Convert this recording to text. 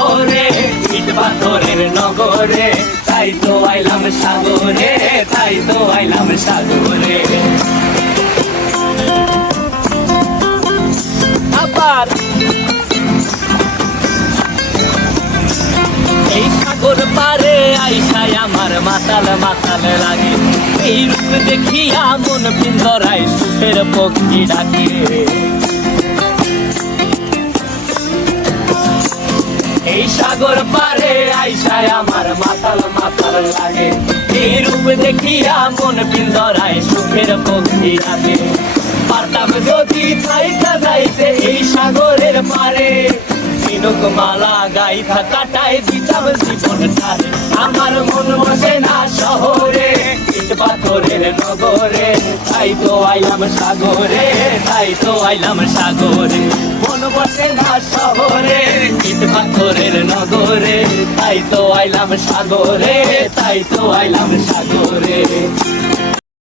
শহরে, ইট পাথরের নগরে, তাই তো আইলাম সাগরে, তাই তো আইলাম সাগরে। আবার এই সাগর পারে আইসায় আমার মাতাল মাতাল লাগে, এই রূপ দেখিয়া মন পিঞ্জরায় সুখের পক্ষী ডাকে। এই সাগর পারে আইসায় আমার মাতাল মাতাল লাগে, এই রূপ দেখিয়া মন পিঞ্জরায় সুখের পক্ষী ডাকে। পারতাম যদি থাইকা যাইতে এই সাগরের পারে, ঝিনুক মালা গাইথা কাটায় দিতাম জীবনটারে। আমার মন বসে না শহরে, ইট পাথরের নগরে, তাই তো আইলাম সাগরে, তাই তো আইলাম সাগরে। মন বসে না শহরে, ইট পাথরের নগরে, তাই তো আইলাম সাগরে, তাই তো আইলাম সাগরে।